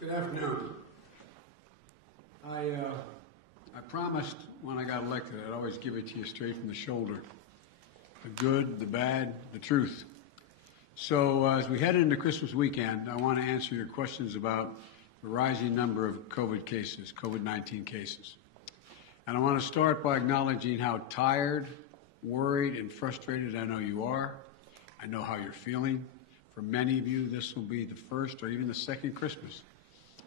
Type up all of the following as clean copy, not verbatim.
Good afternoon. I promised when I got elected I'd always give it to you straight from the shoulder. The good, the bad, the truth. So as we head into Christmas weekend, I want to answer your questions about the rising number of COVID cases, COVID-19 cases. And I want to start by acknowledging how tired, worried, and frustrated I know you are. I know how you're feeling. For many of you, this will be the first or even the second Christmas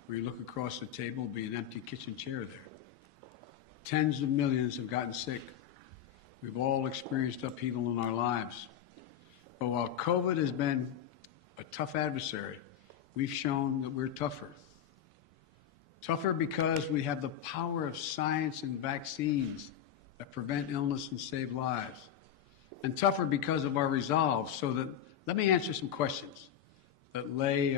where you look across the table, will be an empty kitchen chair there. Tens of millions have gotten sick. We've all experienced upheaval in our lives. But while COVID has been a tough adversary, we've shown that we're tougher. Tougher because we have the power of science and vaccines that prevent illness and save lives. And tougher because of our resolve. So that, let me answer some questions that lay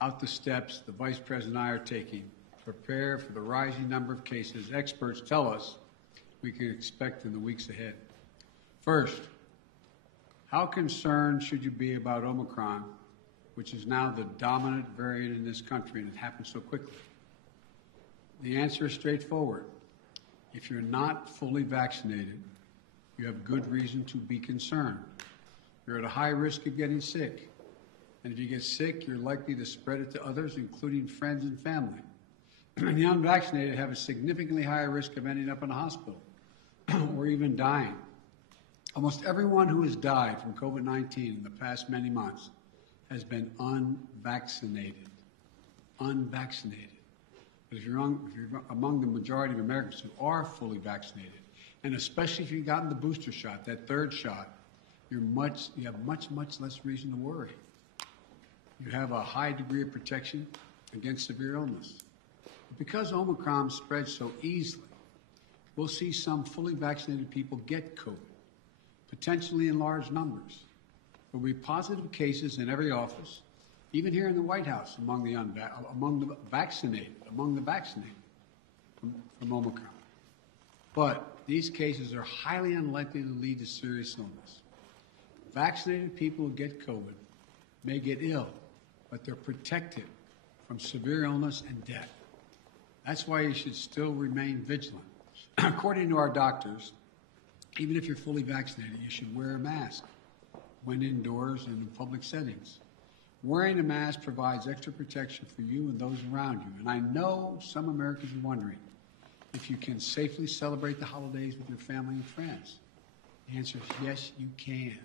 out the steps the Vice President and I are taking to prepare for the rising number of cases experts tell us we can expect in the weeks ahead. First, how concerned should you be about Omicron, which is now the dominant variant in this country, and it happened so quickly? The answer is straightforward. If you're not fully vaccinated, you have good reason to be concerned. You're at a high risk of getting sick. And if you get sick, you're likely to spread it to others, including friends and family. And the unvaccinated have a significantly higher risk of ending up in a hospital or even dying. Almost everyone who has died from COVID-19 in the past many months has been unvaccinated. Unvaccinated. But if you're among the majority of Americans who are fully vaccinated, and especially if you've gotten the booster shot, that third shot, you have much less reason to worry. You have a high degree of protection against severe illness. But because Omicron spreads so easily, we'll see some fully vaccinated people get COVID, potentially in large numbers. There will be positive cases in every office, even here in the White House among the vaccinated from Omicron. But these cases are highly unlikely to lead to serious illness. Vaccinated people who get COVID may get ill, but they're protected from severe illness and death. That's why you should still remain vigilant. According to our doctors, even if you're fully vaccinated, you should wear a mask when indoors and in public settings. Wearing a mask provides extra protection for you and those around you. And I know some Americans are wondering if you can safely celebrate the holidays with your family and friends. The answer is yes, you can.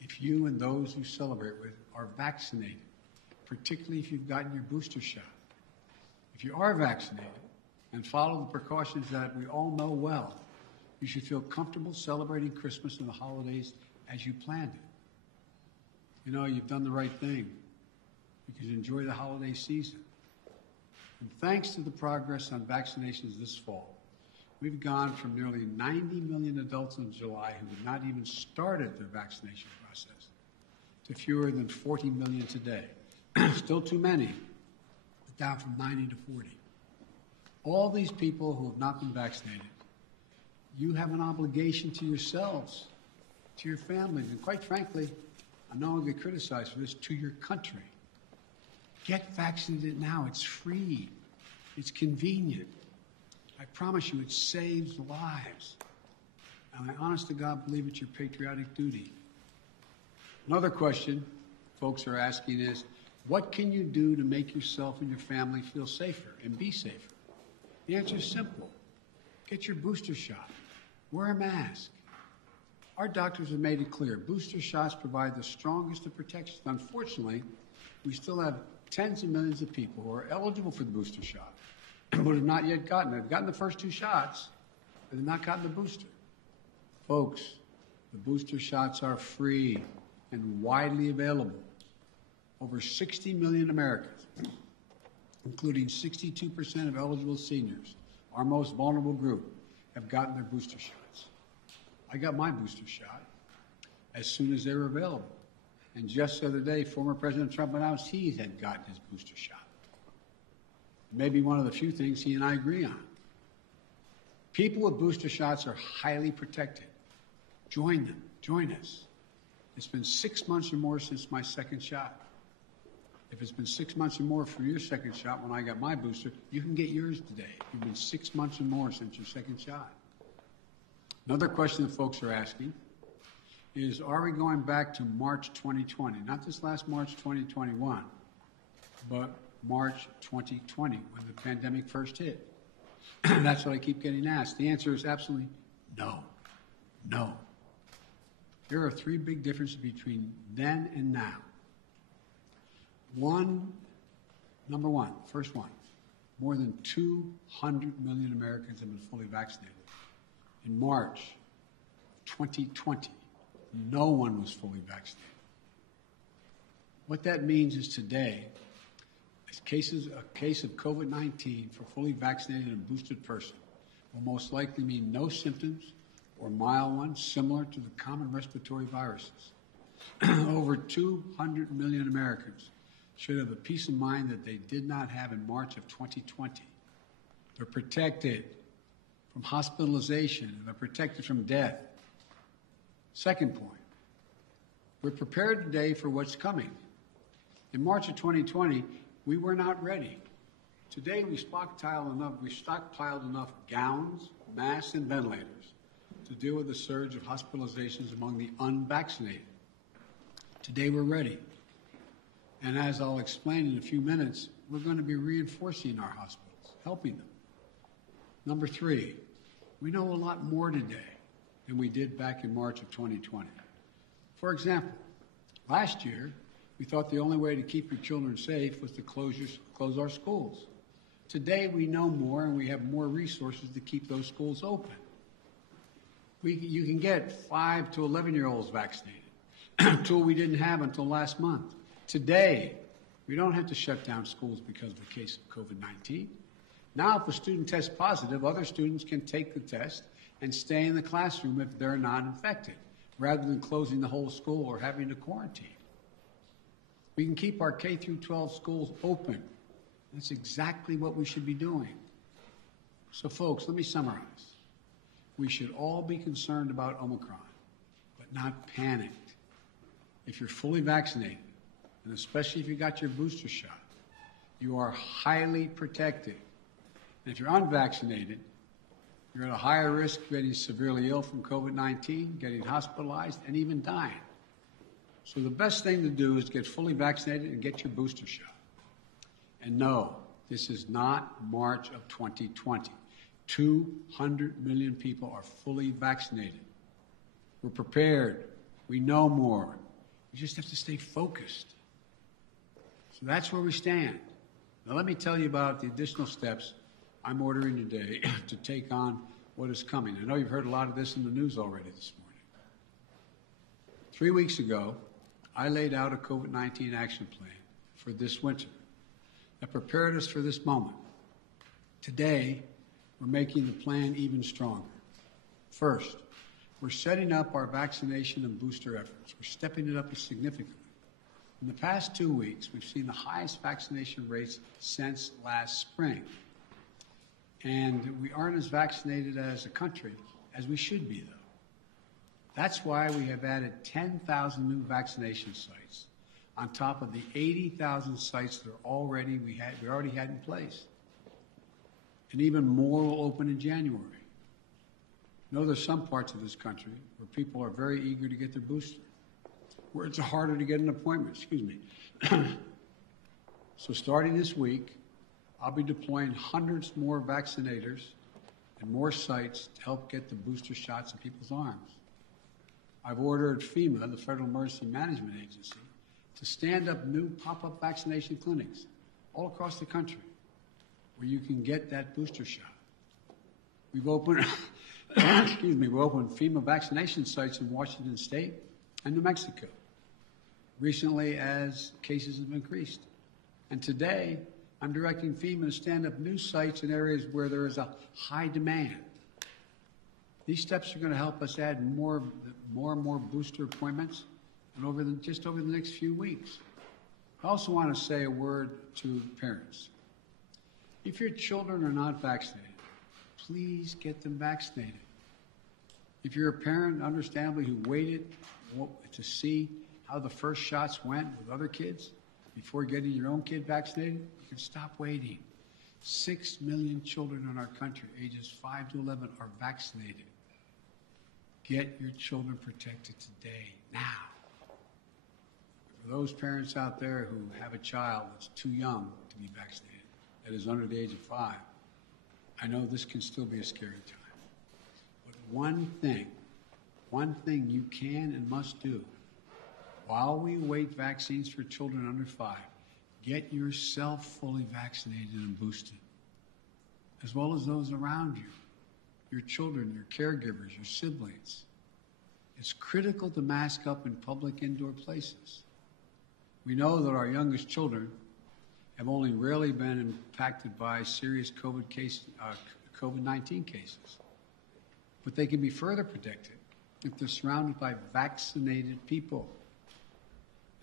If you and those you celebrate with are vaccinated, particularly if you've gotten your booster shot. If you are vaccinated and follow the precautions that we all know well, you should feel comfortable celebrating Christmas and the holidays as you planned it. You know, you've done the right thing. You can enjoy the holiday season. And thanks to the progress on vaccinations this fall, we've gone from nearly 90 million adults in July who had not even started their vaccination process to fewer than 40 million today. Still too many, but down from 90 to 40. All these people who have not been vaccinated, you have an obligation to yourselves, to your families, and quite frankly, I know I'll get criticized for this, to your country. Get vaccinated now. It's free. It's convenient. I promise you, it saves lives. And I honest to God believe it's your patriotic duty. Another question folks are asking is, what can you do to make yourself and your family feel safer and be safer? The answer is simple. Get your booster shot. Wear a mask. Our doctors have made it clear. Booster shots provide the strongest of protections. Unfortunately, we still have tens of millions of people who are eligible for the booster shot but have not yet gotten it. They've gotten the first two shots, but they've not gotten the booster. Folks, the booster shots are free and widely available. Over 60 million Americans, including 62% of eligible seniors, our most vulnerable group, have gotten their booster shots. I got my booster shot as soon as they were available. And just the other day, former President Trump announced he had gotten his booster shot. Maybe one of the few things he and I agree on. People with booster shots are highly protected. Join them. Join us. It's been 6 months or more since my second shot. If it's been 6 months or more for your second shot when I got my booster, you can get yours today. It's been 6 months or more since your second shot. Another question that folks are asking is, are we going back to March 2020? Not this last March 2021, but March 2020 when the pandemic first hit. That's what I keep getting asked. The answer is absolutely no. No. There are three big differences between then and now. Number one, first one, more than 200 million Americans have been fully vaccinated. In March 2020, no one was fully vaccinated. What that means is today, a case of COVID-19 for fully vaccinated and boosted person will most likely mean no symptoms or mild ones similar to the common respiratory viruses. Over 200 million Americans should have a peace of mind that they did not have in March of 2020. They're protected from hospitalization, and they're protected from death. Second point, we're prepared today for what's coming. In March of 2020, we were not ready. Today, we stockpiled enough gowns, masks, and ventilators to deal with the surge of hospitalizations among the unvaccinated. Today, we're ready. And as I'll explain in a few minutes, we're going to be reinforcing our hospitals, helping them. Number three, we know a lot more today than we did back in March of 2020. For example, last year, we thought the only way to keep your children safe was to close our schools. Today, we know more and we have more resources to keep those schools open. You can get 5 to 11-year-olds vaccinated, a tool we didn't have until last month. Today, we don't have to shut down schools because of a case of COVID-19. Now, if a student tests positive, other students can take the test and stay in the classroom if they're not infected, rather than closing the whole school or having to quarantine. We can keep our K through 12 schools open. That's exactly what we should be doing. So, folks, let me summarize. We should all be concerned about Omicron, but not panicked. If you're fully vaccinated, and especially if you got your booster shot, you are highly protected. And if you're unvaccinated, you're at a higher risk of getting severely ill from COVID-19, getting hospitalized, and even dying. So the best thing to do is get fully vaccinated and get your booster shot. And no, this is not March of 2020. 200 million people are fully vaccinated. We're prepared. We know more. We just have to stay focused. So that's where we stand. Now let me tell you about the additional steps I'm ordering today to take on what is coming. I know you've heard a lot of this in the news already this morning. 3 weeks ago, I laid out a COVID-19 action plan for this winter that prepared us for this moment. Today, we're making the plan even stronger. First, we're setting up our vaccination and booster efforts. We're stepping it up significantly. In the past 2 weeks, we've seen the highest vaccination rates since last spring. And we aren't as vaccinated as a country as we should be, though. That's why we have added 10,000 new vaccination sites on top of the 80,000 sites that we already had in place. And even more will open in January. You know, there's some parts of this country where people are very eager to get their booster, where it's harder to get an appointment, So starting this week, I'll be deploying hundreds more vaccinators and more sites to help get the booster shots in people's arms. I've ordered FEMA, the Federal Emergency Management Agency, to stand up new pop-up vaccination clinics all across the country where you can get that booster shot. We've opened, we've opened FEMA vaccination sites in Washington State and New Mexico recently as cases have increased. And today, I'm directing FEMA to stand up new sites in areas where there is a high demand. These steps are going to help us add more and more booster appointments and just over the next few weeks. I also want to say a word to parents. If your children are not vaccinated, please get them vaccinated. If you're a parent, understandably, who waited to see how the first shots went with other kids, before getting your own kid vaccinated, you can stop waiting. 6 million children in our country, ages 5 to 11, are vaccinated. Get your children protected today, now. For those parents out there who have a child that's too young to be vaccinated, that is under the age of 5, I know this can still be a scary time. But one thing you can and must do while we await vaccines for children under 5, get yourself fully vaccinated and boosted, as well as those around you, your children, your caregivers, your siblings. It's critical to mask up in public indoor places. We know that our youngest children have only rarely been impacted by serious COVID-19 cases, but they can be further protected if they're surrounded by vaccinated people.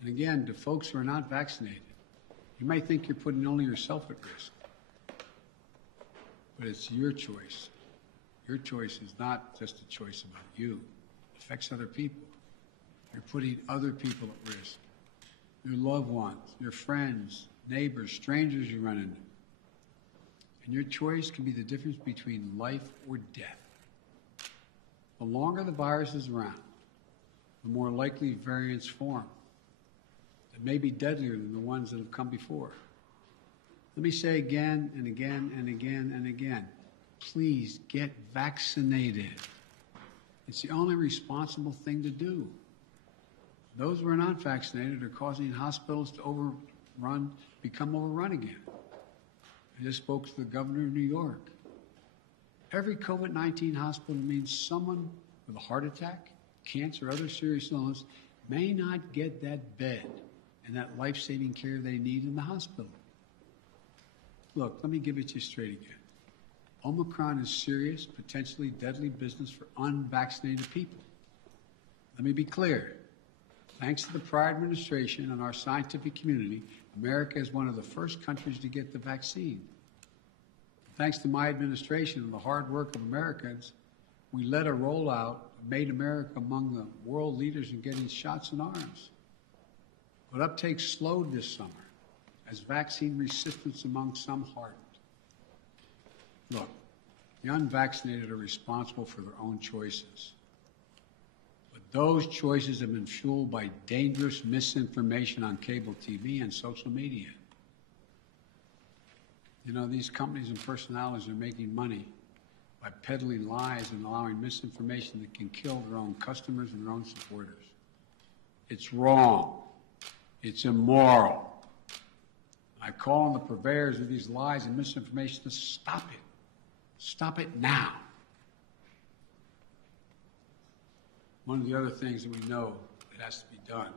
And again, to folks who are not vaccinated, you might think you're putting only yourself at risk, but it's your choice. Your choice is not just a choice about you. It affects other people. You're putting other people at risk. Your loved ones, your friends, neighbors, strangers you run into. And your choice can be the difference between life or death. The longer the virus is around, the more likely variants form that may be deadlier than the ones that have come before. Let me say again and again and again and again, please get vaccinated. It's the only responsible thing to do. Those who are not vaccinated are causing hospitals to become overrun again. I just spoke to the governor of New York. Every COVID-19 hospital means someone with a heart attack, cancer, or other serious illness may not get that bed and that life-saving care they need in the hospital. Look, let me give it to you straight again. Omicron is serious, potentially deadly business for unvaccinated people. Let me be clear. Thanks to the prior administration and our scientific community, America is one of the first countries to get the vaccine. Thanks to my administration and the hard work of Americans, we led a rollout and made America among the world leaders in getting shots in arms. But uptake slowed this summer as vaccine resistance among some hardened. Look, the unvaccinated are responsible for their own choices. But those choices have been fueled by dangerous misinformation on cable TV and social media. You know, these companies and personalities are making money by peddling lies and allowing misinformation that can kill their own customers and their own supporters. It's wrong. It's immoral. I call on the purveyors of these lies and misinformation to stop it. Stop it now. One of the other things that we know that has to be done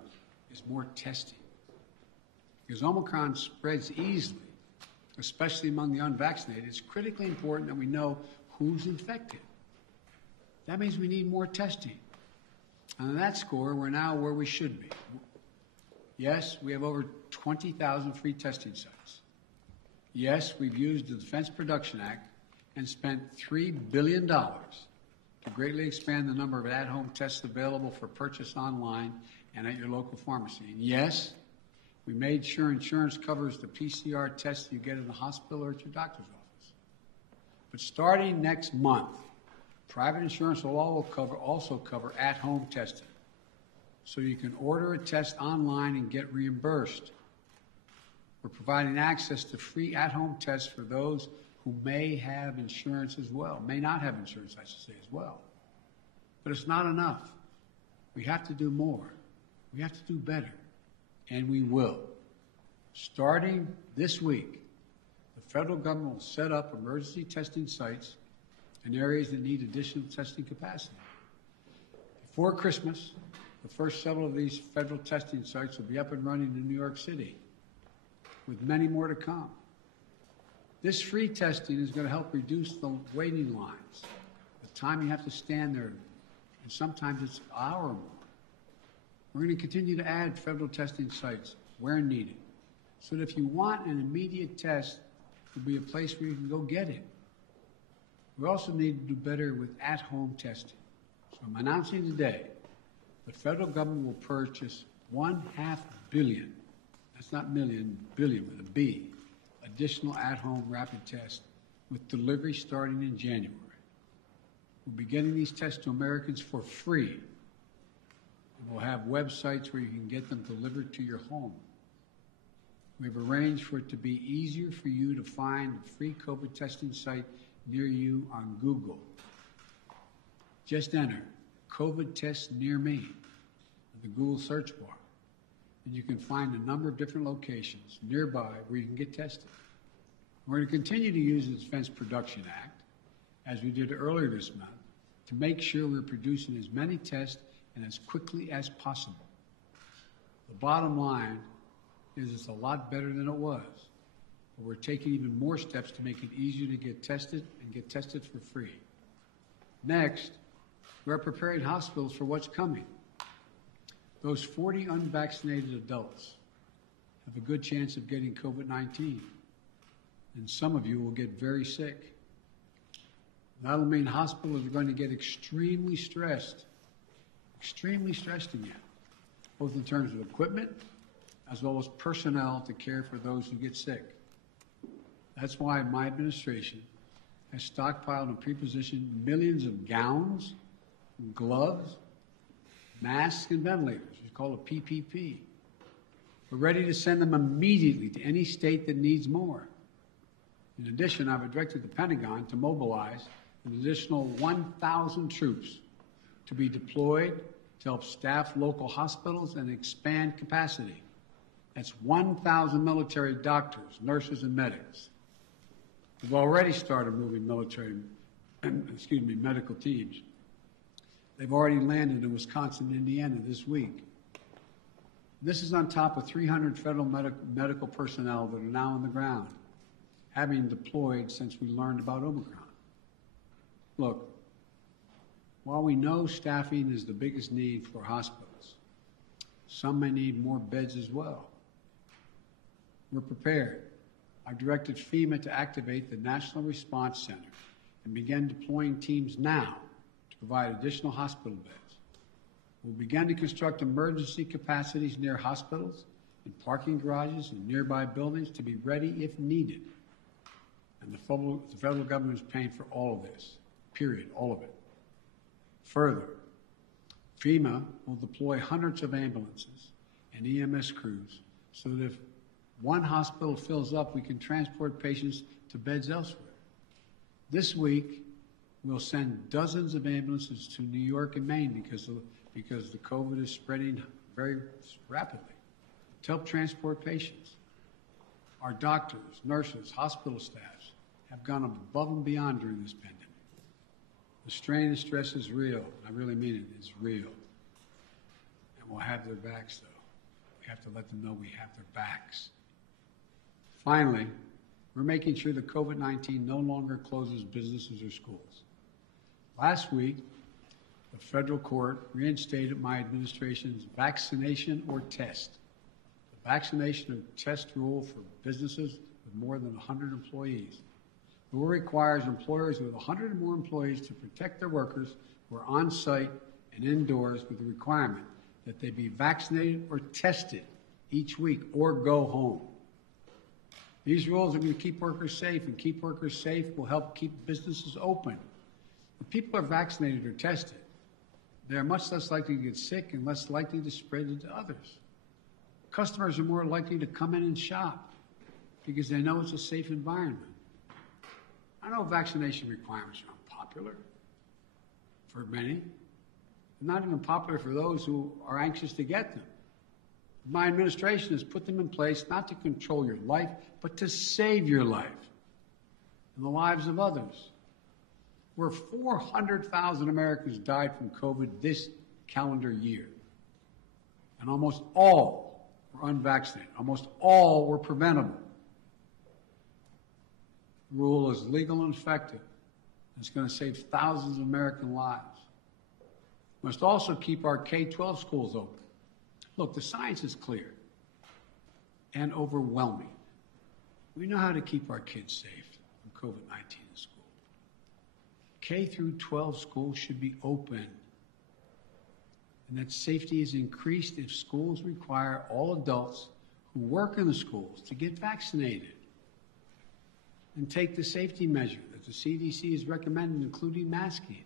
is more testing. Because Omicron spreads easily, especially among the unvaccinated. It's critically important that we know who's infected. That means we need more testing. And on that score, we're now where we should be. Yes, we have over 20,000 free testing sites. Yes, we've used the Defense Production Act and spent $3 billion to greatly expand the number of at-home tests available for purchase online and at your local pharmacy. And yes, we made sure insurance covers the PCR tests you get in the hospital or at your doctor's office. But starting next month, private insurance will also cover at-home testing. So you can order a test online and get reimbursed. We're providing access to free at-home tests for those who may have insurance as well, may not have insurance, I should say, as well. But it's not enough. We have to do more. We have to do better. And we will. Starting this week, the federal government will set up emergency testing sites in areas that need additional testing capacity. Before Christmas, the first several of these federal testing sites will be up and running in New York City, with many more to come. This free testing is going to help reduce the waiting lines, the time you have to stand there, and sometimes it's an hour or more. We're going to continue to add federal testing sites where needed, so that if you want an immediate test, there'll be a place where you can go get it. We also need to do better with at-home testing. So I'm announcing today the federal government will purchase $500 million, that's that's not million, billion with a B, additional at-home rapid tests with delivery starting in January. We'll be getting these tests to Americans for free. And we'll have websites where you can get them delivered to your home. We've arranged for it to be easier for you to find a free COVID testing site near you on Google. Just enter COVID test near me in the Google search bar, and you can find a number of different locations nearby where you can get tested. We're going to continue to use the Defense Production Act, as we did earlier this month, to make sure we're producing as many tests and as quickly as possible. The bottom line is it's a lot better than it was, but we're taking even more steps to make it easier to get tested and get tested for free. Next, we're preparing hospitals for what's coming. Those 40 unvaccinated adults have a good chance of getting COVID-19, and some of you will get very sick. That'll mean hospitals are going to get extremely stressed again, both in terms of equipment as well as personnel to care for those who get sick. That's why my administration has stockpiled and pre-positioned millions of gowns, gloves, masks, and ventilators. We call it PPP. We're ready to send them immediately to any state that needs more. In addition, I've directed the Pentagon to mobilize an additional 1,000 troops to be deployed to help staff local hospitals and expand capacity. That's 1,000 military doctors, nurses, and medics. We've already started moving medical teams. They've already landed in Wisconsin and Indiana this week. This is on top of 300 federal medical personnel that are now on the ground, having deployed since we learned about Omicron. Look, while we know staffing is the biggest need for hospitals, some may need more beds as well. We're prepared. I've directed FEMA to activate the National Response Center and begin deploying teams now to provide additional hospital beds. We'll begin to construct emergency capacities near hospitals and parking garages and nearby buildings to be ready if needed. And the federal government is paying for all of this, period, all of it. Further, FEMA will deploy hundreds of ambulances and EMS crews so that if one hospital fills up, we can transport patients to beds elsewhere. This week, we'll send dozens of ambulances to New York and Maine because the COVID is spreading very rapidly to help transport patients. Our doctors, nurses, hospital staffs have gone above and beyond during this pandemic. The strain and stress is real. I really mean it. It's real. And we'll have their backs, though. We have to let them know we have their backs. Finally, we're making sure that COVID-19 no longer closes businesses or schools. Last week, the federal court reinstated my administration's vaccination or test. The vaccination or test rule for businesses with more than 100 employees. The rule requires employers with 100 or more employees to protect their workers who are on site and indoors with the requirement that they be vaccinated or tested each week or go home. These rules are going to keep workers safe, and keep workers safe will help keep businesses open. If people are vaccinated or tested, they are much less likely to get sick and less likely to spread it to others. Customers are more likely to come in and shop because they know it's a safe environment. I know vaccination requirements are unpopular for many. They're not even popular for those who are anxious to get them. My administration has put them in place not to control your life, but to save your life and the lives of others. Where 400,000 Americans died from COVID this calendar year, and almost all were unvaccinated. Almost all were preventable. The rule is legal and effective. It's going to save thousands of American lives. We must also keep our K-12 schools open. Look, the science is clear and overwhelming. We know how to keep our kids safe from COVID-19 in school. K through 12 schools should be open, and that safety is increased if schools require all adults who work in the schools to get vaccinated and take the safety measure that the CDC has recommended, including masking.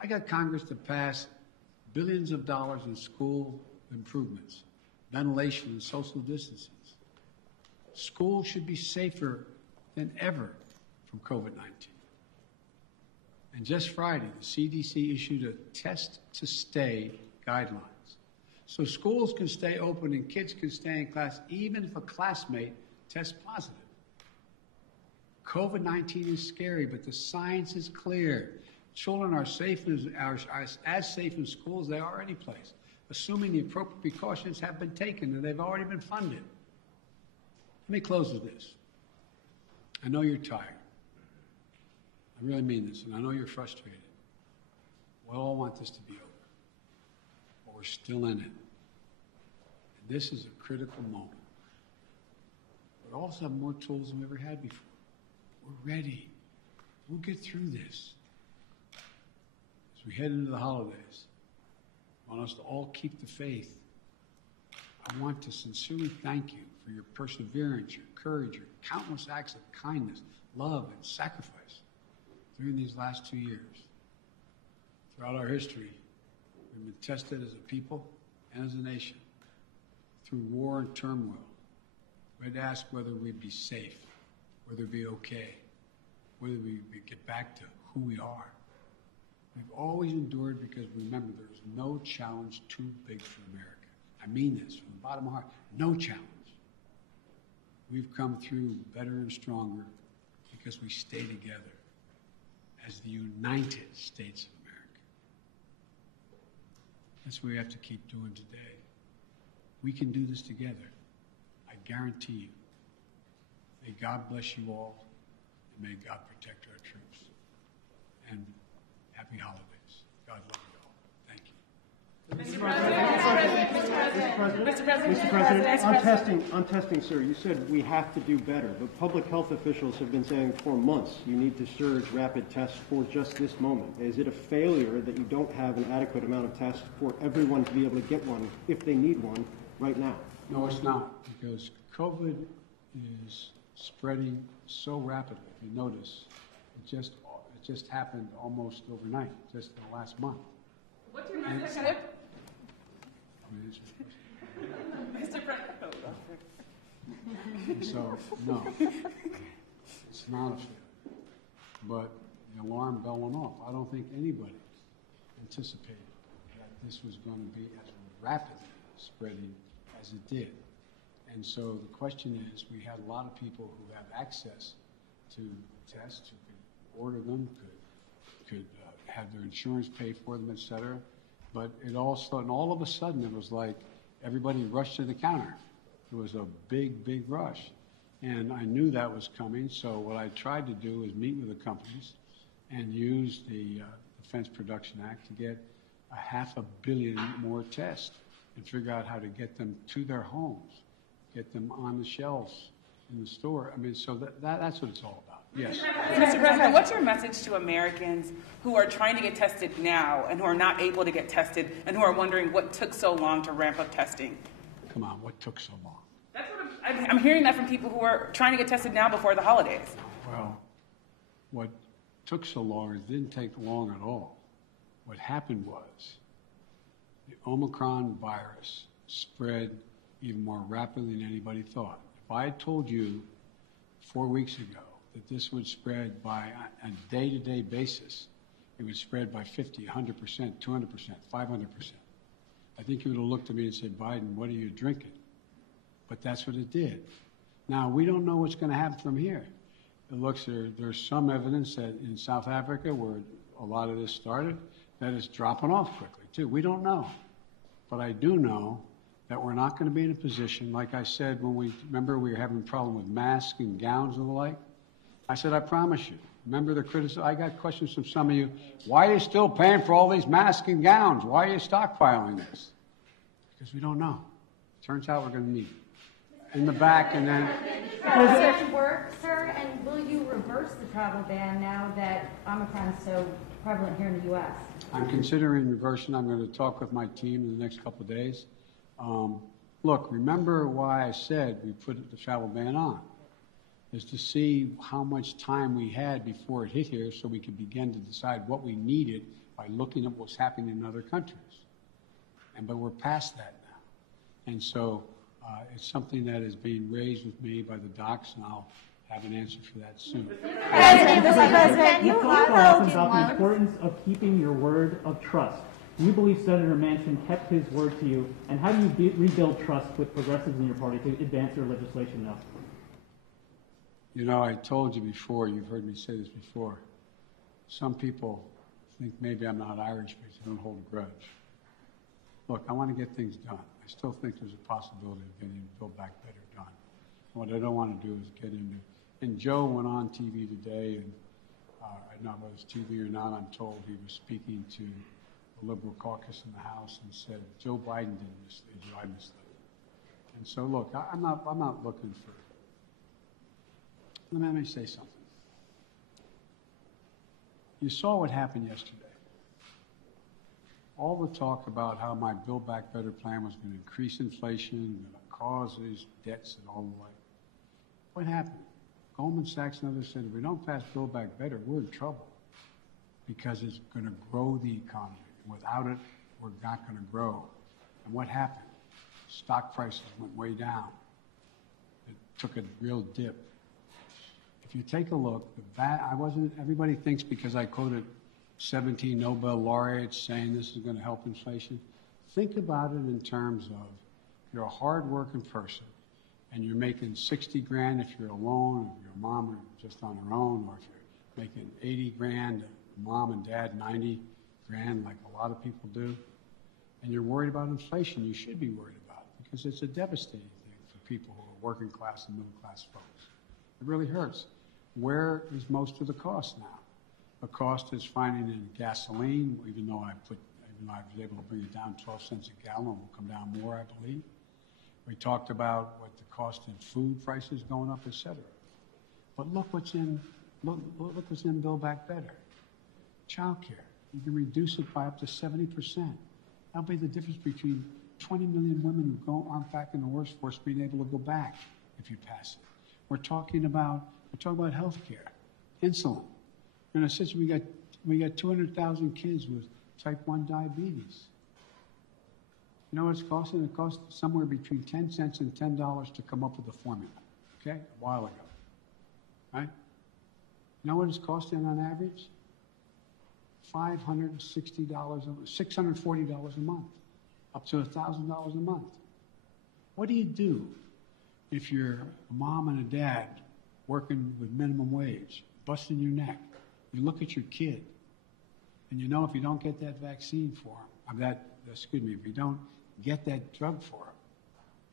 I got Congress to pass billions of dollars in school improvements, ventilation and social distancing. Schools should be safer than ever from COVID-19. And just Friday, the CDC issued a test-to-stay guidelines. So schools can stay open and kids can stay in class even if a classmate tests positive. COVID-19 is scary, but the science is clear. Children are safe as safe in schools as they are any place, assuming the appropriate precautions have been taken and they've already been funded. Let me close with this. I know you're tired. I really mean this, and I know you're frustrated. We all want this to be over, but we're still in it. And this is a critical moment. We also have more tools than we ever had before. We're ready. We'll get through this. As we head into the holidays, I want us to all keep the faith. I want to sincerely thank you for your perseverance, your courage, your countless acts of kindness, love, and sacrifice during these last 2 years. Throughout our history, we've been tested as a people and as a nation through war and turmoil. We had to ask whether we'd be safe, whether we'd be okay, whether we'd get back to who we are. We've always endured because remember, there's no challenge too big for America. I mean this from the bottom of my heart. No challenge. We've come through better and stronger because we stay together as the United States of America. That's what we have to keep doing today. We can do this together. I guarantee you. May God bless you all, and may God protect our troops. And happy holidays. God love you all. Thank you. Mr. President, on testing, sir, you said we have to do better, but public health officials have been saying for months you need to surge rapid tests for just this moment. Is it a failure that you don't have an adequate amount of tests for everyone to be able to get one if they need one right now? No, it's not, because COVID is spreading so rapidly. If you notice, it just happened almost overnight, just in the last month. What's your message? Mr. President. So, no, it's not a failure. But the alarm bell went off. I don't think anybody anticipated that this was going to be as rapidly spreading as it did. And so the question is, we had a lot of people who have access to tests, who could order them, could have their insurance pay for them, et cetera. But it all of a sudden, it was like everybody rushed to the counter. It was a big, big rush. And I knew that was coming, so what I tried to do is meet with the companies and use the Defense Production Act to get 500 million more tests and figure out how to get them to their homes, get them on the shelves in the store. I mean, so that's what it's all about. Yes. Mr. President, what's your message to Americans who are trying to get tested now and who are not able to get tested and who are wondering what took so long to ramp up testing? Come on, what took so long? That's what I'm hearing that from people who are trying to get tested now before the holidays. Well, what took so long, it didn't take long at all. What happened was the Omicron virus spread even more rapidly than anybody thought. If I had told you 4 weeks ago that this would spread by a day-to-day basis, it would spread by 50, 100%, 200%, 500%. I think you would have looked at me and said, Biden, what are you drinking? But that's what it did. Now, we don't know what's going to happen from here. It looks there's some evidence that in South Africa, where a lot of this started, that it's dropping off quickly, too. We don't know. But I do know that we're not going to be in a position, like I said, when we were having a problem with masks and gowns and the like. I said, I promise you. Remember the criticism? I got questions from some of you. Why are you still paying for all these masks and gowns? Why are you stockpiling this? Because we don't know. Turns out we're going to need it. In the back, and then... Does it work, sir? And will you reverse the travel ban now that Omicron is so prevalent here in the U.S.? I'm considering reversing. I'm going to talk with my team in the next couple of days. Look, remember why I said we put the travel ban on, is to see how much time we had before it hit here so we could begin to decide what we needed by looking at what's happening in other countries. But we're past that now. And so it's something that is being raised with me by the docs, and I'll have an answer for that soon. Mr. President, you talk often about the importance of keeping your word of trust. Do you believe Senator Manchin kept his word to you? And how do you rebuild trust with progressives in your party to advance your legislation now? You know, I told you before, you've heard me say this before, some people think maybe I'm not Irish because I don't hold a grudge. Look, I want to get things done. I still think there's a possibility of getting Build Back Better done. What I don't want to do is get into, and Joe went on TV today, and I don't know whether it's TV or not, I'm told he was speaking to the Liberal caucus in the House and said, Joe Biden didn't mislead you, I misled you. And so look, I'm not looking for, let me say something. You saw what happened yesterday. All the talk about how my Build Back Better plan was going to increase inflation, going to cause these debts and all the like. What happened? Goldman Sachs and others said, if we don't pass Build Back Better, we're in trouble because it's going to grow the economy. Without it, we're not going to grow. And what happened? Stock prices went way down. It took a real dip. If you take a look, everybody thinks because I quoted 17 Nobel laureates saying this is going to help inflation. Think about it in terms of you're a hard-working person and you're making 60 grand if you're alone, if your mom are just on her own, or if you're making 80 grand, mom and dad 90 grand like a lot of people do, and you're worried about inflation, you should be worried about it because it's a devastating thing for people who are working class and middle class folks. It really hurts. Where is most of the cost now? The cost is finding in gasoline, even though I was able to bring it down 12 cents a gallon, it will come down more, I believe. We talked about what the cost in food prices going up, et cetera. But look what's in Build Back Better. Child care. You can reduce it by up to 70%. That'll be the difference between 20 million women who aren't back in the workforce being able to go back if you pass it. We're talking about health care, insulin. In a sense, we got 200,000 kids with type 1 diabetes. You know what it's costing? It cost somewhere between 10 cents and $10 to come up with the formula, okay, a while ago, right? You know what it's costing on average? $560, $640 a month, up to $1,000 a month. What do you do if you're a mom and a dad working with minimum wage, busting your neck? You look at your kid, and you know if you don't get that vaccine for him, if you don't get that drug for him,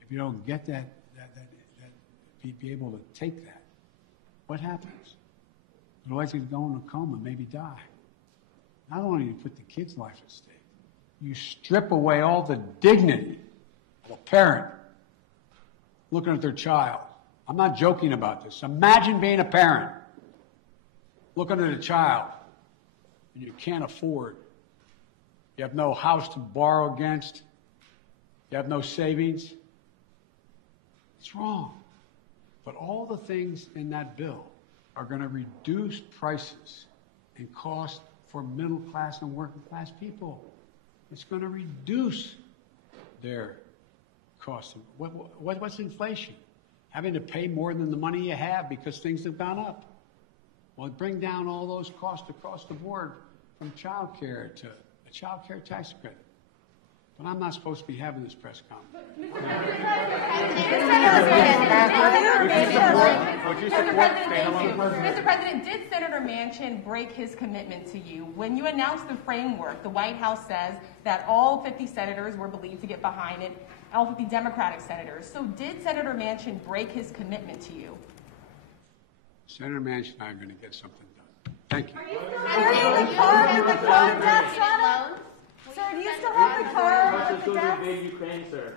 if you don't get be able to take that, what happens? They're likely to go in a coma, maybe die. Not only do you put the kid's life at stake, you strip away all the dignity of a parent looking at their child. I'm not joking about this. Imagine being a parent, looking at a child, and you can't afford. You have no house to borrow against. You have no savings. It's wrong. But all the things in that bill are going to reduce prices and cost for middle class and working class people. It's going to reduce their cost. What's inflation? Having to pay more than the money you have because things have gone up. Well, bring down all those costs across the board from child care to a child care tax credit. But I'm not supposed to be having this press conference. Mr. President, did Senator Manchin break his commitment to you? When you announced the framework, the White House says that all 50 senators were believed to get behind it, all 50 Democratic senators. So did Senator Manchin break his commitment to you? Senator Manchin and I are going to get something done. Thank you. Are you still having the car with the car debt, Sir, do you still have the car with the debt? Ukraine, sir.